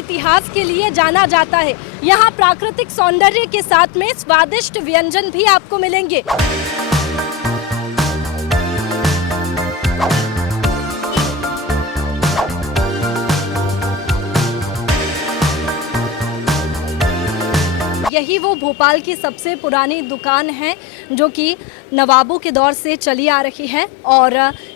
इतिहास के लिए जाना जाता है। यहाँ प्राकृतिक सौंदर्य के साथ में स्वादिष्ट व्यंजन भी आपको मिलेंगे। यही वो भोपाल की सबसे पुरानी दुकान है जो कि नवाबों के दौर से चली आ रही है और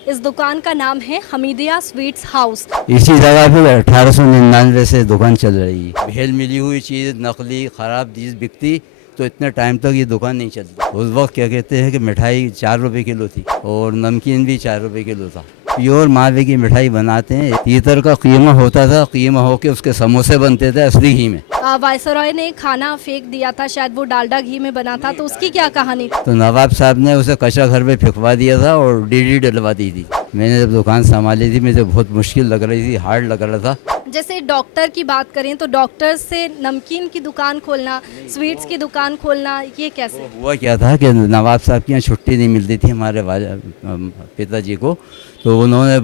इस दुकान का नाम है हमीदिया स्वीट्स हाउस। इसी जगह पे 1899 से दुकान चल रही है। भेल मिली हुई चीज़, नकली ख़राब चीज़ बिकती तो इतने टाइम तक ये दुकान नहीं चलती। उस वक्त क्या कहते हैं कि मिठाई 4 रुपए किलो थी और नमकीन भी 4 रुपए किलो था। प्योर मावे की मिठाई बनाते हैं। तीतर का कीमा होता था, कीमा होके उसके समोसे बनते थे असली घी में। वायसरॉय ने खाना फेंक दिया था, शायद वो डालडा घी में बना था, तो उसकी क्या कहानी? तो नवाब साहब ने उसे कच्चा घर में फेंकवा दिया था और डीडी डलवा दी थी। मैंने जब दुकान संभाली थी मुझे बहुत मुश्किल लग रही थी, हार्ड लग रहा था। जैसे डॉक्टर की बात करें तो डॉक्टर से नमकीन की दुकान खोलना, स्वीट्स की दुकान खोलना, ये कैसे हुआ? क्या था कि नवाब साहब की यहाँ छुट्टी नहीं मिलती थी हमारे पिताजी को, तो उन्होंने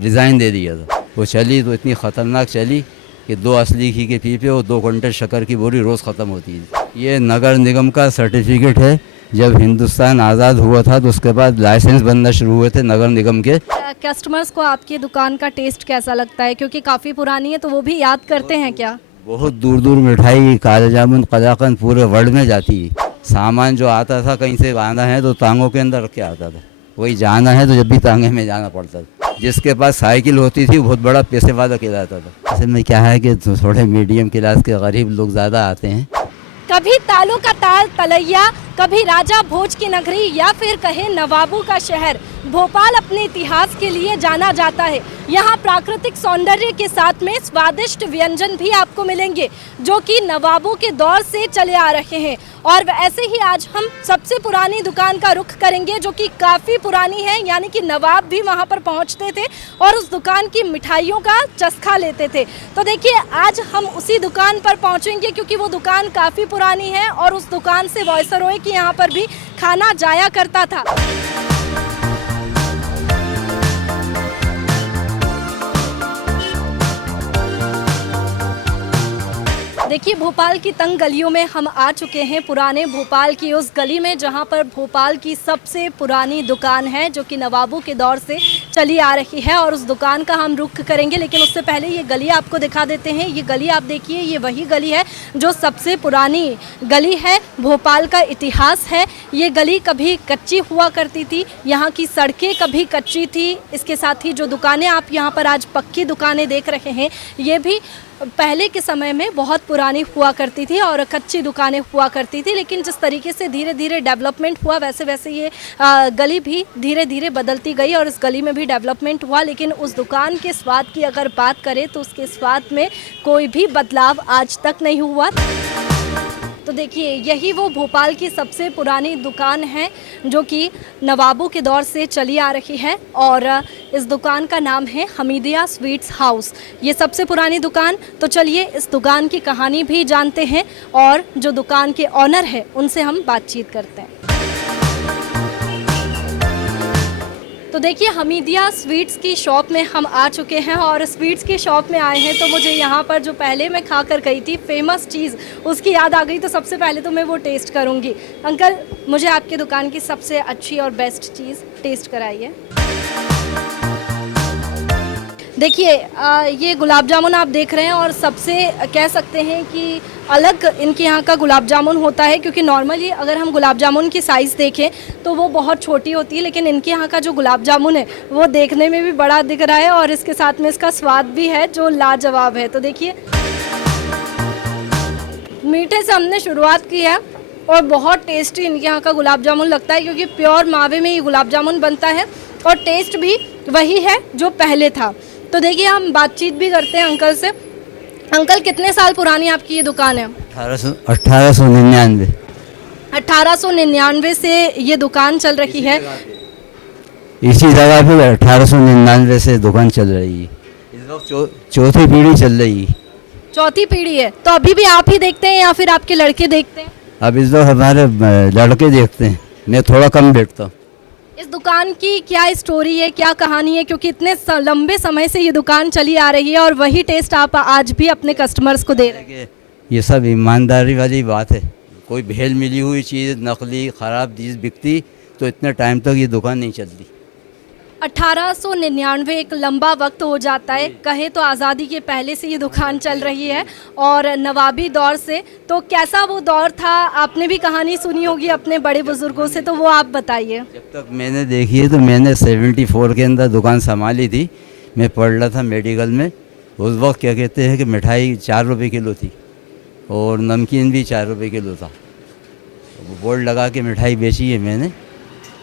रिज़ाइन दे दिया था। वो चली तो इतनी ख़तरनाक चली कि 2 असली घी के पीपे और 2 क्विंटल शक्कर की बोरी रोज़ ख़त्म होती है। ये नगर निगम का सर्टिफिकेट है। जब हिंदुस्तान आज़ाद हुआ था तो उसके बाद लाइसेंस बनना शुरू हुए थे नगर निगम के। कस्टमर्स को आपकी दुकान का टेस्ट कैसा लगता है? क्योंकि काफ़ी पुरानी है तो वो भी याद करते हैं क्या? बहुत दूर दूर मिठाई, काला जामुन, कलाकंद पूरे वर्ल्ड में जाती है। सामान जो आता था कहीं से आना है तो टांगों के अंदर रख के आता था, वही जाना है तो जब भी तांगे में जाना पड़ता था। जिसके पास साइकिल होती थी बहुत बड़ा पैसे वाला कहलाता था। असल में क्या है कि थोड़े मीडियम क्लास के गरीब लोग ज़्यादा आते हैं। कभी तालों का ताल तलैया, कभी राजा भोज की नगरी या फिर कहे नवाबों का शहर, भोपाल अपने इतिहास के लिए जाना जाता है। यहाँ प्राकृतिक सौंदर्य के साथ में स्वादिष्ट व्यंजन भी आपको मिलेंगे जो कि नवाबों के दौर से चले आ रहे हैं। और ऐसे ही आज हम सबसे पुरानी दुकान का रुख करेंगे जो कि काफ़ी पुरानी है, यानी कि नवाब भी वहाँ पर पहुँचते थे और उस दुकान की मिठाइयों का चस्का लेते थे। तो देखिए आज हम उसी दुकान पर पहुँचेंगे क्योंकि वो दुकान काफ़ी पुरानी है और उस दुकान से वायसरॉय की यहाँ पर भी खाना जाया करता था। देखिए भोपाल की तंग गलियों में हम आ चुके हैं, पुराने भोपाल की उस गली में जहां पर भोपाल की सबसे पुरानी दुकान है जो कि नवाबों के दौर से चली आ रही है और उस दुकान का हम रुख करेंगे। लेकिन उससे पहले ये गली आपको दिखा देते हैं। ये गली आप देखिए, ये वही गली है जो सबसे पुरानी गली है, भोपाल का इतिहास है। ये गली कभी कच्ची हुआ करती थी, यहाँ की सड़कें कभी कच्ची थी। इसके साथ ही जो दुकानें आप यहाँ पर आज पक्की दुकानें देख रहे हैं, ये भी पहले के समय में बहुत पुरानी हुआ करती थी और कच्ची दुकानें हुआ करती थी। लेकिन जिस तरीके से धीरे धीरे डेवलपमेंट हुआ वैसे वैसे ये गली भी धीरे धीरे बदलती गई और इस गली में भी डेवलपमेंट हुआ। लेकिन उस दुकान के स्वाद की अगर बात करें तो उसके स्वाद में कोई भी बदलाव आज तक नहीं हुआ। तो देखिए यही वो भोपाल की सबसे पुरानी दुकान है जो कि नवाबों के दौर से चली आ रही है और इस दुकान का नाम है हमीदिया स्वीट्स हाउस। ये सबसे पुरानी दुकान। तो चलिए इस दुकान की कहानी भी जानते हैं और जो दुकान के ऑनर है उनसे हम बातचीत करते हैं। तो देखिए हमीदिया स्वीट्स की शॉप में हम आ चुके हैं और स्वीट्स की शॉप में आए हैं तो मुझे यहाँ पर जो पहले मैं खा कर गई थी फेमस चीज़ उसकी याद आ गई। तो सबसे पहले तो मैं वो टेस्ट करूँगी। अंकल मुझे आपकी दुकान की सबसे अच्छी और बेस्ट चीज़ टेस्ट कराइए। देखिए ये गुलाब जामुन आप देख रहे हैं और सबसे कह सकते हैं कि अलग इनके यहाँ का गुलाब जामुन होता है क्योंकि नॉर्मली अगर हम गुलाब जामुन की साइज़ देखें तो वो बहुत छोटी होती है, लेकिन इनके यहाँ का जो गुलाब जामुन है वो देखने में भी बड़ा दिख रहा है और इसके साथ में इसका स्वाद भी है जो लाजवाब है। तो देखिए मीठे से हमने शुरुआत की है और बहुत टेस्टी इनके यहाँ का गुलाब जामुन लगता है क्योंकि प्योर मावे में ये गुलाब जामुन बनता है और टेस्ट भी वही है जो पहले था। तो देखिए हम बातचीत भी करते हैं अंकल से। अंकल कितने साल पुरानी आपकी ये दुकान है? 1899। 1899 से ये दुकान चल रही है। इसी जगह पे 1899 से दुकान चल रही है। इस वक्त चौथी पीढ़ी चल रही है। चौथी पीढ़ी है। तो अभी भी आप ही देखते हैं या फिर आपके लड़के देखते हैं? अब इस वक्त हमारे लड़के देखते हैं, मैं थोड़ा कम बैठता हूँ। इस दुकान की क्या स्टोरी है, क्या कहानी है, क्योंकि इतने लंबे समय से ये दुकान चली आ रही है और वही टेस्ट आप आज भी अपने कस्टमर्स को दे रहे हैं। कि ये सब ईमानदारी वाली बात है। कोई भेल मिली हुई चीज़, नकली ख़राब चीज़ बिकती तो इतने टाइम तक ये दुकान नहीं चलती। 1899 एक लंबा वक्त हो जाता है, कहे तो आज़ादी के पहले से ये दुकान चल रही है और नवाबी दौर से। तो कैसा वो दौर था, आपने भी कहानी सुनी होगी अपने बड़े बुजुर्गों से, तो वो आप बताइए। जब तक मैंने देखी है तो मैंने 74 के अंदर दुकान संभाली थी। मैं पढ़ रहा था मेडिकल में। उस वक्त क्या कहते हैं कि मिठाई 4 रुपये किलो थी और नमकीन भी 4 रुपये किलो था। बोर्ड लगा के मिठाई बेची है मैंने।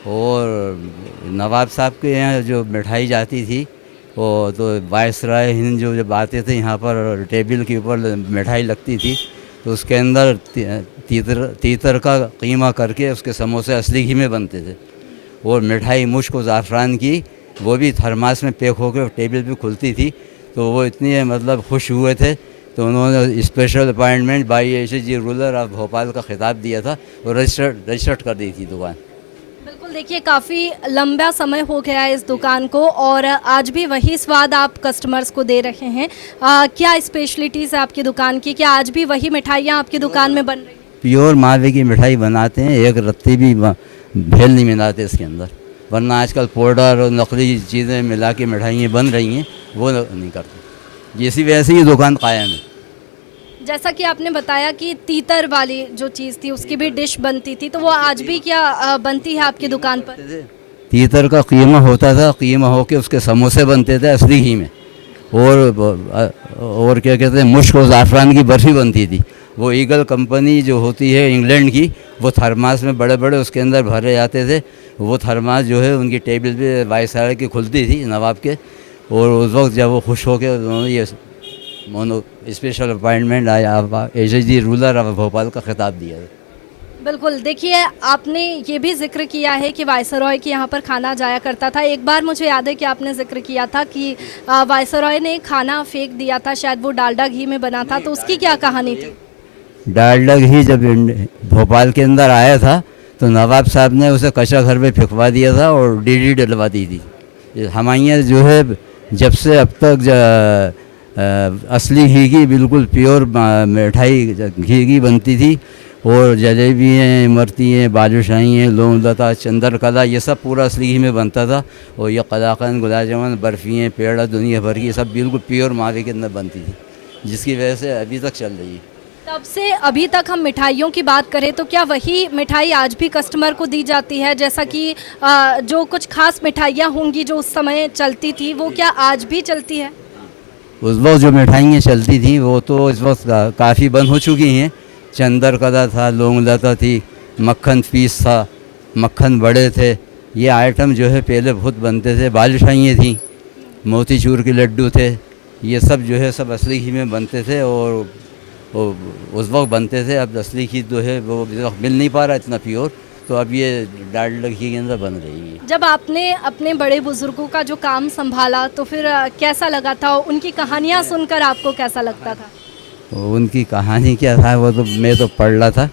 और नवाब साहब के यहाँ जो मिठाई जाती थी वो तो वायसराय हिंद जो जब आते थे यहाँ पर टेबल के ऊपर मिठाई लगती थी तो उसके अंदर तीतर का कीमा करके उसके समोसे असली घी में बनते थे। और मिठाई मुश्क व ज़ाफ़रान की वो भी थर्मास में पैक होकर टेबल पे खुलती थी। तो वो इतने मतलब खुश हुए थे तो उन्होंने special appointment by SSG rural of Bhopal का खिताब दिया था और रजिस्टर्ड कर दी थी दुकान। बिल्कुल, देखिए काफ़ी लंबा समय हो गया है इस दुकान को और आज भी वही स्वाद आप कस्टमर्स को दे रहे हैं। क्या स्पेशलिटीज़ है आपकी दुकान की, क्या आज भी वही मिठाइयाँ आपकी दुकान में बन रही हैं? प्योर मावे की मिठाई बनाते हैं, एक रत्ती भी भेल नहीं मिलाते इसके अंदर। वरना आजकल पाउडर और नकली चीज़ें मिला के मिठाइयाँ बन रही हैं, वो नहीं करते। इसी वजह से ये दुकान कायम है। जैसा कि आपने बताया कि तीतर वाली जो चीज़ थी उसकी भी डिश बनती थी, तो वो आज भी क्या बनती है आपकी दुकान पर? तीतर का कीमा होता था, कीमा होके उसके समोसे बनते थे असली घी में। और क्या कहते हैं, मुश्क और ज़ाफ़रान की बर्फ़ी बनती थी। वो ईगल कंपनी जो होती है इंग्लैंड की, वो थर्मास में बड़े बड़े उसके अंदर भरे जाते थे। वो थर्मास जो है उनकी टेबल पे वायसराय की खुलती थी नवाब के। और उस वक्त जब वो खुश होकर उन्होंने ये मोनो स्पेशल अपॉइंटमेंट आया एसएसजी रूरल ऑफ भोपाल का खिताब दिया। बिल्कुल, देखिए आपने ये भी जिक्र किया है कि वायसरॉय के यहाँ पर खाना जाया करता था। एक बार मुझे याद है कि आपने जिक्र किया था कि वायसरॉय ने खाना फेंक दिया था, शायद वो डालडा घी में बना था, तो उसकी क्या कहानी थी? डालडा घी जब भोपाल के अंदर आया था तो नवाब साहब ने उसे कच्चा घर में फेंकवा दिया था और डीडी डलवा दी थी। हमारे जो है जब से अब तक असली घी की बिल्कुल प्योर मिठाई घी की बनती थी। और जलेबी हैं, इमरती हैं, बालूशाही हैं, लौंग लता, चंद्रकला, ये सब पूरा असली घी में बनता था। और ये कलाकंद, गुलाब जामुन, बर्फ़ी हैं, पेड़ा, दुनिया भर की सब बिल्कुल प्योर मावे के अंदर बनती थी, जिसकी वजह से अभी तक चल रही है। तब से अभी तक हम मिठाइयों की बात करें तो क्या वही मिठाई आज भी कस्टमर को दी जाती है? जैसा कि जो कुछ खास मिठाइयाँ होंगी जो उस समय चलती थी, वो क्या आज भी चलती है? उस वक्त जो मिठाइयाँ चलती थी वो तो इस वक्त काफ़ी बंद हो चुकी हैं। चंद्रकला था, लौंग लता थी, मक्खन पीस था, मक्खन बड़े थे, ये आइटम जो है पहले बहुत बनते थे। बालूशाहियाँ थी, मोतीचूर के लड्डू थे, ये सब जो है सब असली घी में बनते थे और वो उस वक्त बनते थे। अब असली घी जो है वो इस वक्त मिल नहीं पा रहा इतना प्योर, तो अब ये डालडा घी के अंदर बन रही है। जब आपने अपने बड़े बुजुर्गों का जो काम संभाला तो फिर कैसा लगा था? उनकी कहानियाँ सुनकर आपको कैसा लगता था? उनकी कहानी क्या था, वो तो मैं तो पढ़ रहा था।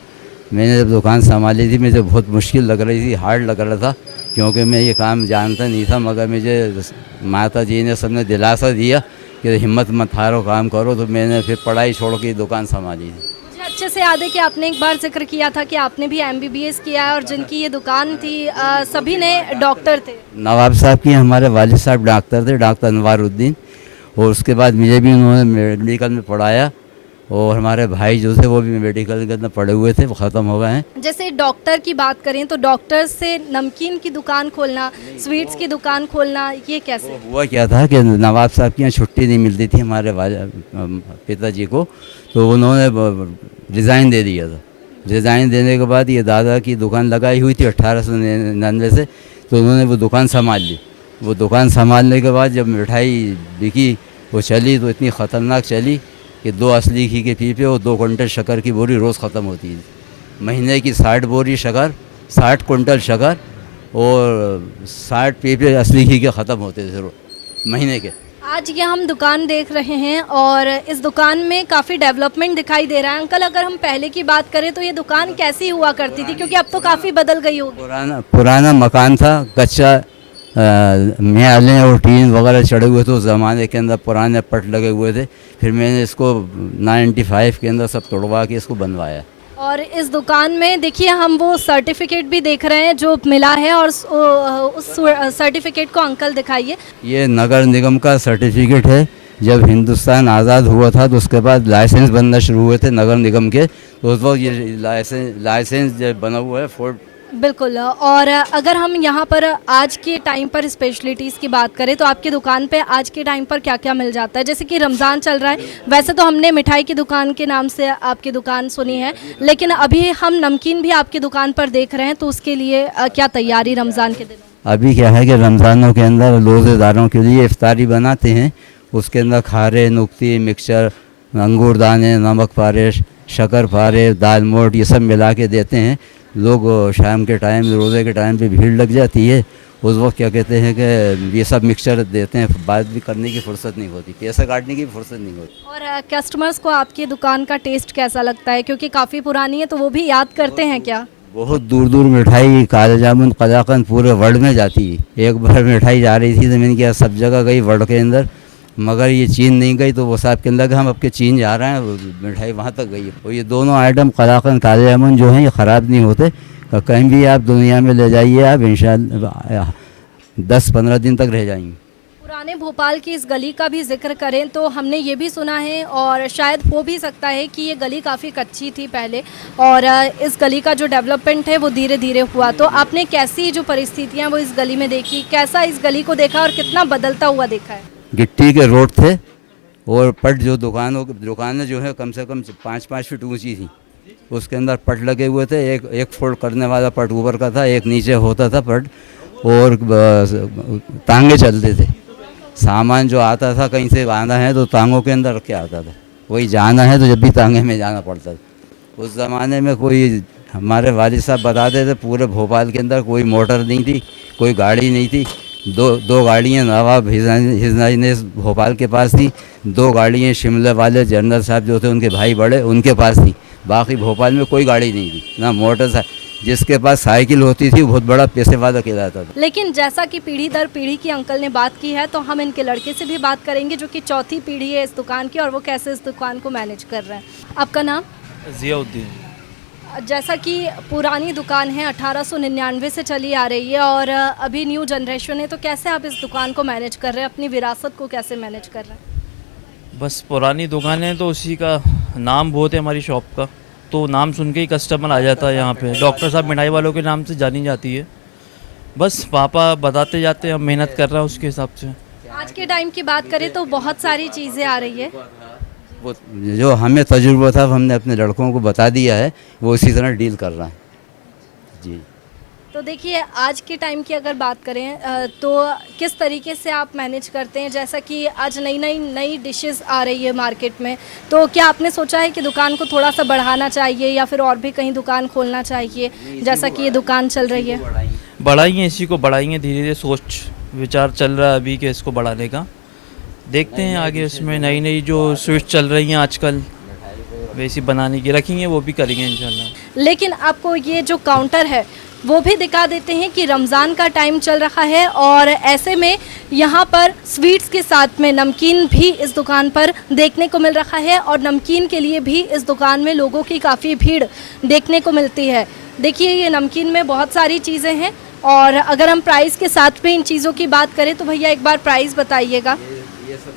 मैंने जब दुकान संभाली थी मुझे बहुत मुश्किल लग रही थी, हार्ड लग रहा था, क्योंकि मैं ये काम जानता नहीं था। मगर मुझे माता जी ने सबने दिलासा दिया कि हिम्मत मत हारो, काम करो। तो मैंने फिर पढ़ाई छोड़ के दुकान संभाली थी। मुझे अच्छे से याद है कि आपने एक बार जिक्र किया था कि आपने भी MBBS किया है और जिनकी ये दुकान थी सभी ने डॉक्टर थे। नवाब साहब की हमारे वालिद साहब डॉक्टर थे, डॉक्टर अनवारुद्दीन। और उसके बाद मुझे भी उन्होंने मेडिकल में पढ़ाया। और हमारे भाई जो थे वो भी मेडिकल के अंदर पढ़े हुए थे, वो ख़त्म हो गए हैं। जैसे डॉक्टर की बात करें तो डॉक्टर से नमकीन की दुकान खोलना, स्वीट्स की दुकान खोलना, ये कैसे? हुआ क्या था कि नवाब साहब की यहाँ छुट्टी नहीं मिलती थी हमारे पिताजी को, तो उन्होंने रिज़ाइन दे दिया था। रिज़ाइन देने के बाद ये दादा की दुकान लगाई हुई थी 1899 से, तो उन्होंने वो दुकान संभाल ली। वो दुकान संभालने के बाद जब मिठाई बिकी, वो चली तो इतनी ख़तरनाक चली कि 2 असली घी के पीपे और 2 कुंटल शक्कर की बोरी रोज़ ख़त्म होती थी। महीने की 60 बोरी शक्कर, 60 कुंटल शक्कर और 60 पीपे असली घी के ख़त्म होते थे महीने के। आज ये हम दुकान देख रहे हैं और इस दुकान में काफ़ी डेवलपमेंट दिखाई दे रहा है। अंकल, अगर हम पहले की बात करें तो ये दुकान कैसी हुआ करती थी, क्योंकि अब तो काफ़ी बदल गई होगी। पुराना मकान था, कच्चा मैलें और टीन वगैरह चढ़े हुए थे उस ज़माने के अंदर, पुराने पट लगे हुए थे। फिर मैंने इसको 95 के अंदर सब तोड़वा के इसको बनवाया। और इस दुकान में देखिए हम वो सर्टिफिकेट भी देख रहे हैं जो मिला है, और उस सर्टिफिकेट को अंकल दिखाइए। ये नगर निगम का सर्टिफिकेट है। जब हिंदुस्तान आज़ाद हुआ था तो उसके बाद लाइसेंस बनना शुरू हुए थे नगर निगम के, तो उस वक्त ये लाइसेंस जब बना हुआ है फोर्ड। बिल्कुल। और अगर हम यहाँ पर आज के टाइम पर स्पेशलिटीज़ की बात करें तो आपकी दुकान पे आज के टाइम पर क्या क्या मिल जाता है? जैसे कि रमज़ान चल रहा है, वैसे तो हमने मिठाई की दुकान के नाम से आपकी दुकान सुनी है, लेकिन अभी हम नमकीन भी आपकी दुकान पर देख रहे हैं, तो उसके लिए क्या तैयारी रमज़ान के दिनों? अभी क्या है कि रमज़ानों के अंदर रोज़ेदारों के लिए इफ्तारी बनाते हैं। उसके अंदर खारे, नुक्ती, मिक्सचर, अंगूर दाने, नमक पारे, शक्कर पारे, दाल मोट, ये सब मिला के देते हैं। लोग शाम के टाइम, रोज़े के टाइम पे भीड़ लग जाती है। उस वक्त क्या कहते हैं कि ये सब मिक्सचर देते हैं, बात भी करने की फुर्सत नहीं होती, पैसा काटने की फुर्सत नहीं होती। और कस्टमर्स को आपकी दुकान का टेस्ट कैसा लगता है, क्योंकि काफ़ी पुरानी है तो वो भी याद करते हैं क्या? बहुत दूर दूर मिठाई, काला जामुन, कलाकंद पूरे वर्ल्ड में जाती है। एक बार मिठाई जा रही थी तो मैंने कहा सब जगह गई वर्ल्ड के अंदर, मगर ये चीन नहीं गई, तो वो साहब कहने लगे हम आपके चीन जा रहे हैं, मिठाई वहाँ तक गई है। और ये दोनों आइटम कलाकंद, काले जामुन जो हैं ये ख़राब नहीं होते। कहीं भी आप दुनिया में ले जाइए, आप इंशाल्लाह 10-15 दिन तक रह जाएंगे। पुराने भोपाल की इस गली का भी जिक्र करें तो हमने ये भी सुना है, और शायद हो भी सकता है कि ये गली काफ़ी कच्ची थी पहले, और इस गली का जो डेवलपमेंट है वो धीरे धीरे हुआ। तो आपने कैसी जो परिस्थितियाँ वो इस गली में देखी, कैसा इस गली को देखा और कितना बदलता हुआ देखा है? गिट्टी के रोड थे और पट जो दुकानें जो है कम से कम 5-5 फीट ऊंची थी। उसके अंदर पट लगे हुए थे। एक फोल्ड करने वाला पट ऊपर का था, एक नीचे होता था पट, और तांगे चलते थे। सामान जो आता था कहीं से आना है तो तांगों के अंदर रख के आता था, वही जाना है तो जब भी तांगे में जाना पड़ता था। उस ज़माने में कोई, हमारे वालिद साहब बताते थे, पूरे भोपाल के अंदर कोई मोटर नहीं थी, कोई गाड़ी नहीं थी। दो गाड़ियाँ नवाब हिजनाई ने भोपाल के पास थी, 2 गाड़ियाँ शिमला वाले जनरल साहब जो थे उनके भाई बड़े, उनके पास थी। बाकी भोपाल में कोई गाड़ी नहीं थी, ना मोटर। जिसके पास साइकिल होती थी बहुत बड़ा पैसे वाला कहलाता था। लेकिन जैसा कि पीढ़ी दर पीढ़ी की अंकल ने बात की है, तो हम इनके लड़के से भी बात करेंगे जो कि चौथी पीढ़ी है इस दुकान की, और वो कैसे इस दुकान को मैनेज कर रहे हैं। आपका नाम? ज़ियाउद्दीन। जैसा कि पुरानी दुकान है 1899 से चली आ रही है, और अभी न्यू जनरेशन है, तो कैसे आप इस दुकान को मैनेज कर रहे हैं, अपनी विरासत को कैसे मैनेज कर रहे हैं? बस पुरानी दुकान है तो उसी का नाम बहुत है हमारी शॉप का, तो नाम सुन के ही कस्टमर आ जाता है यहाँ पे। डॉक्टर साहब मिठाई वालों के नाम से जानी जाती है। बस पापा बताते जाते हैं, हम मेहनत कर रहे हैं उसके हिसाब से। आज के टाइम की बात करें तो बहुत सारी चीज़ें आ रही है, वो जो हमें तजुर्बा था हमने अपने लड़कों को बता दिया है, वो इसी तरह डील कर रहा है जी। तो देखिए आज के टाइम की अगर बात करें तो किस तरीके से आप मैनेज करते हैं? जैसा कि आज नई डिशेस आ रही है मार्केट में, तो क्या आपने सोचा है कि दुकान को थोड़ा सा बढ़ाना चाहिए या फिर और भी कहीं दुकान खोलना चाहिए, जैसा कि ये दुकान चल रही है? बढ़ाएंगे, इसी को बढ़ाएंगे धीरे धीरे। सोच विचार चल रहा है अभी कि इसको बढ़ाने का। देखते हैं आगे उसमें नई जो स्वीट चल रही हैं आजकल, वैसी बनाने की रखेंगे, वो भी करेंगे इंशाल्लाह। लेकिन आपको ये जो काउंटर है वो भी दिखा देते हैं कि रमज़ान का टाइम चल रहा है, और ऐसे में यहाँ पर स्वीट्स के साथ में नमकीन भी इस दुकान पर देखने को मिल रहा है, और नमकीन के लिए भी इस दुकान में लोगों की काफ़ी भीड़ देखने को मिलती है। देखिए ये नमकीन में बहुत सारी चीज़ें हैं, और अगर हम प्राइस के साथ में इन चीज़ों की बात करें तो भैया एक बार प्राइस बताइएगा। ये सब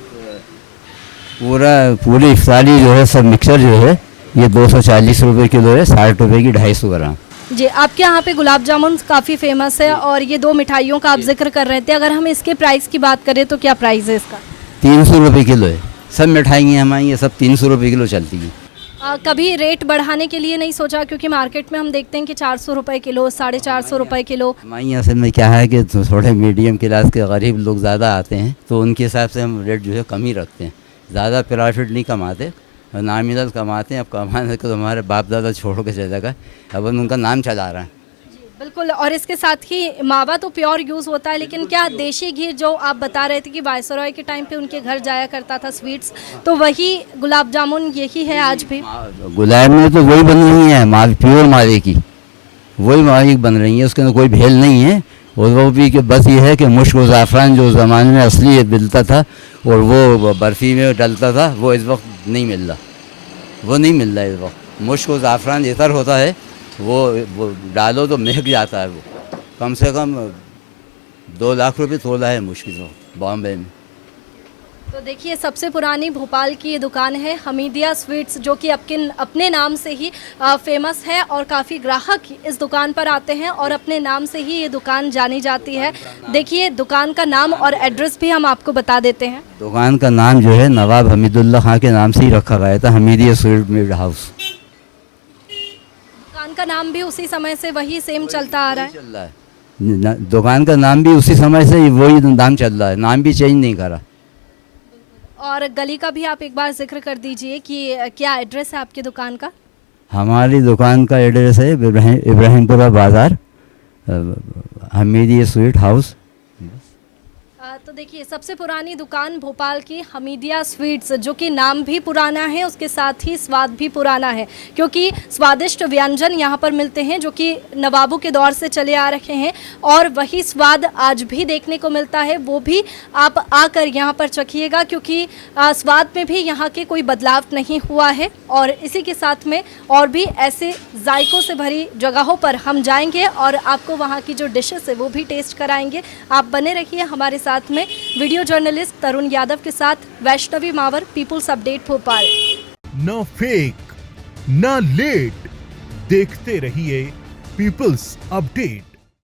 पूरी इफ्तारी जो है, सब मिक्सर जो है ये 240 रुपये किलो है, 60 रुपये की 250 ग्राम जी। आपके यहाँ पे गुलाब जामुन काफ़ी फेमस है, और ये 2 मिठाइयों का आप जिक्र कर रहे थे, अगर हम इसके प्राइस की बात करें तो क्या प्राइस है इसका? 300 रुपये किलो है। सब मिठाइयाँ हमारी ये सब 300 रुपये किलो चलती हैं। कभी रेट बढ़ाने के लिए नहीं सोचा? क्योंकि मार्केट में हम देखते हैं कि 400 रुपये किलो, 450 रुपये किलो। हमारे असल में क्या है कि थोड़े मीडियम क्लास के गरीब लोग ज़्यादा आते हैं, तो उनके हिसाब से हम रेट जो है कम ही रखते हैं। ज़्यादा प्रॉफिट नहीं कमाते, नामिनल कमाते हैं। अब कमाने को तो हमारे बाप दादा छोड़ के चले गए, अब उनका नाम चला रहा है। बिल्कुल। और इसके साथ ही मावा तो प्योर यूज़ होता है, लेकिन क्या देशी घी जो आप बता रहे थे कि वायसरॉय के टाइम पे उनके घर जाया करता था स्वीट्स, तो वही गुलाब जामुन यही है आज भी? गुलाब में तो वही बन रही है, माल प्योर मावे की, वही मावे की बन रही है, उसके अंदर कोई भेल नहीं है। और वो भी कि बस ये है कि मुश्क व ज़ाफ़रान जो ज़माने में असली मिलता था और वो बर्फ़ी में डलता था, वो इस वक्त नहीं मिल रहा, वो नहीं मिल रहा इस वक्त। मुश्क व ज़ाफ़रान इतर होता है, वो डालो तो महक जाता है। वो कम से कम 2 लाख रुपए तोला है मुश्किल बॉम्बे में। तो देखिए, सबसे पुरानी भोपाल की ये दुकान है हमीदिया स्वीट्स, जो कि अपने नाम से ही फेमस है और काफ़ी ग्राहक इस दुकान पर आते हैं और अपने नाम से ही ये दुकान जानी जाती है। देखिए, दुकान का नाम और एड्रेस भी हम आपको बता देते हैं। दुकान का नाम जो है नवाब हमीदुल्लाह खां के नाम से ही रखा गया था, हमीदिया स्वीट मिड हाउस। दुकान का नाम भी उसी समय से वही सेम चलता आ रहा है? चल रहा है, दुकान का नाम भी उसी समय से वही नाम चल रहा है, नाम भी चेंज नहीं करा। और गली का भी आप एक बार जिक्र कर दीजिए कि क्या एड्रेस है आपकी दुकान का? हमारी दुकान का एड्रेस है इब्राहिमपुरा बाज़ार, हमीदिया स्वीट हाउस। तो देखिए, सबसे पुरानी दुकान भोपाल की हमीदिया स्वीट्स, जो कि नाम भी पुराना है, उसके साथ ही स्वाद भी पुराना है, क्योंकि स्वादिष्ट व्यंजन यहाँ पर मिलते हैं जो कि नवाबों के दौर से चले आ रहे हैं और वही स्वाद आज भी देखने को मिलता है। वो भी आप आकर यहाँ पर चखिएगा, क्योंकि स्वाद में भी यहाँ के कोई बदलाव नहीं हुआ है। और इसी के साथ में और भी ऐसे जायकों से भरी जगहों पर हम जाएंगे और आपको वहाँ की जो डिशेस है वो भी टेस्ट कराएंगे। आप बने रहिए हमारे साथ में। वीडियो जर्नलिस्ट तरुण यादव के साथ वैष्णवी मावर, पीपुल्स अपडेट भोपाल। न फेक न लेट, देखते रहिए पीपुल्स अपडेट।